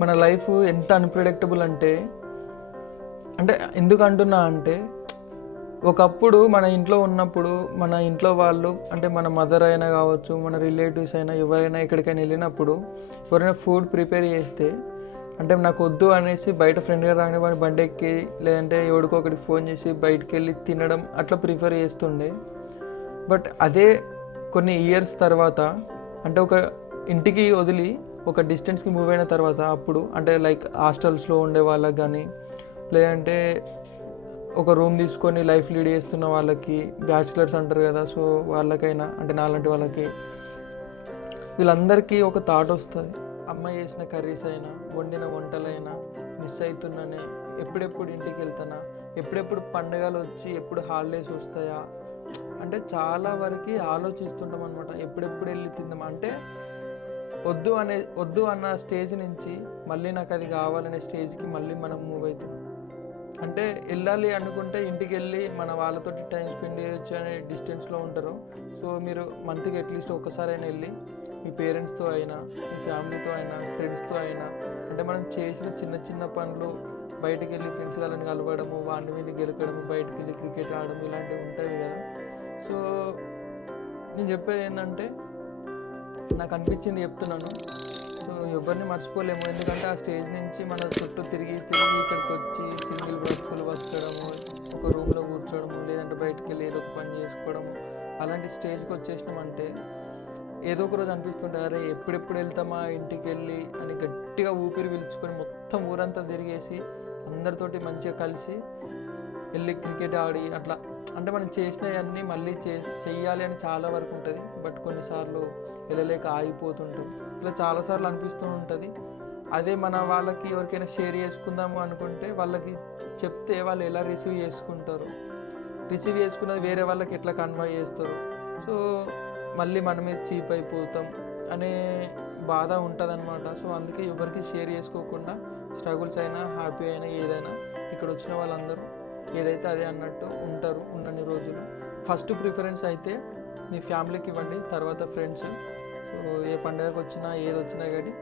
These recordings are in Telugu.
మన లైఫ్ ఎంత అన్ప్రెడిక్టబుల్ అంటే ఎందుకు అంటున్నా అంటే ఒకప్పుడు మన ఇంట్లో ఉన్నప్పుడు మన ఇంట్లో వాళ్ళు అంటే మన మదర్ అయినా కావచ్చు, మన రిలేటివ్స్ అయినా ఎవరైనా ఎక్కడికైనా వెళ్ళినప్పుడు ఎవరైనా ఫుడ్ ప్రిపేర్ చేస్తే అంటే నాకు వద్దు అనేసి బయట ఫ్రెండ్గా రాని వాడి బండి ఎక్కి లేదంటే ఎవడికో ఒకటికి ఫోన్ చేసి బయటకు వెళ్ళి తినడం అట్లా ప్రిఫర్ చేస్తుండే. బట్ అదే కొన్ని ఇయర్స్ తర్వాత అంటే ఒక ఇంటికి వదిలి ఒక డిస్టెన్స్కి మూవ్ అయిన తర్వాత అప్పుడు అంటే లైక్ హాస్టల్స్లో ఉండే వాళ్ళకి కానీ లేదంటే ఒక రూమ్ తీసుకొని లైఫ్ లీడ్ చేస్తున్న వాళ్ళకి బ్యాచిలర్స్ అంటారు కదా, సో వాళ్ళకైనా అంటే నాలాంటి వాళ్ళకి వీళ్ళందరికీ ఒక థాట్ వస్తుంది. అమ్మ చేసిన కర్రీస్ అయినా వండిన వంటలైనా మిస్ అవుతున్నానే, ఎప్పుడెప్పుడు ఇంటికి వెళ్తానా, ఎప్పుడెప్పుడు పండుగలు వచ్చి ఎప్పుడు హాలిడేస్ వస్తాయా అంటే చాలా వరకు ఆలోచిస్తుంటాం అనమాట. ఎప్పుడెప్పుడు వెళ్ళి తిందాం అంటే వద్దు అన్న స్టేజ్ నుంచి మళ్ళీ నాకు అది కావాలనే స్టేజ్కి మళ్ళీ మనం మూవ్ అవుతున్నాం. అంటే వెళ్ళాలి అనుకుంటే ఇంటికి వెళ్ళి మన వాళ్ళతోటి టైం స్పెండ్ చేయొచ్చు అనే డిస్టెన్స్లో ఉంటారు. సో మీరు మంత్కి అట్లీస్ట్ ఒక్కసారైనా వెళ్ళి మీ పేరెంట్స్తో అయినా మీ ఫ్యామిలీతో అయినా ఫ్రెండ్స్తో అయినా అంటే మనం చేసిన చిన్న చిన్న పనులు బయటికి వెళ్ళి ఫ్రెండ్స్ వాళ్ళని కలవడము, వాడిని వీడిని గెలకడము, బయటికి వెళ్ళి క్రికెట్ ఆడడం ఇలాంటివి ఉంటాయి కదా. సో నేను చెప్పేది ఏంటంటే నాకు అనిపించింది చెప్తున్నాను. సో ఎవరిని మర్చిపోలేము, ఎందుకంటే ఆ స్టేజ్ నుంచి మన చుట్టూ తిరిగి ఇక్కడికి వచ్చి సింగిల్ బ్రతుకులు బతకడము, ఒక రూమ్లో కూర్చోవడము, లేదంటే బయటకు వెళ్ళి ఏదో ఒక పని చేసుకోవడము, అలాంటి స్టేజ్కి వచ్చేసినామంటే ఏదో ఒక రోజు అనిపిస్తుంటే అరే ఎప్పుడెప్పుడు వెళ్తామా ఇంటికి వెళ్ళి అని గట్టిగా ఊపిరి పీల్చుకొని మొత్తం ఊరంతా తిరిగేసి అందరితోటి మంచిగా కలిసి వెళ్ళి క్రికెట్ ఆడి అట్లా అంటే మనం చేసినవన్నీ మళ్ళీ చెయ్యాలి అని చాలా వరకు ఉంటుంది. బట్ కొన్నిసార్లు వెళ్ళలేక ఆగిపోతుంటాం. ఇలా చాలాసార్లు అనిపిస్తూ ఉంటుంది. అదే మన వాళ్ళకి ఎవరికైనా షేర్ చేసుకుందాము అనుకుంటే వాళ్ళకి చెప్తే వాళ్ళు ఎలా రిసీవ్ చేసుకున్నది వేరే వాళ్ళకి ఎట్లా కన్వే చేస్తారు. సో మళ్ళీ మన మీద చీప్ అయిపోతాం అనే బాధ ఉంటుంది అనమాట. సో అందుకే ఎవరికి షేర్ చేసుకోకుండా స్ట్రగుల్స్ అయినా హ్యాపీ అయినా ఏదైనా ఇక్కడ వచ్చిన వాళ్ళందరూ ఏదైతే అదే అన్నట్టు ఉంటారు ఉన్నన్ని రోజులు. ఫస్ట్ ప్రిఫరెన్స్ అయితే మీ ఫ్యామిలీకి ఇవ్వండి, తర్వాత ఫ్రెండ్స్. సో ఏ పండుగకి వచ్చినా ఏది వచ్చినా కానీ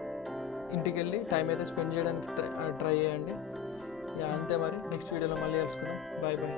ఇంటికి వెళ్ళి టైం అయితే స్పెండ్ చేయడానికి ట్రై చేయండి. అంతే మరి, నెక్స్ట్ వీడియోలో మళ్ళీ కలుసుకుందాం. Bye bye.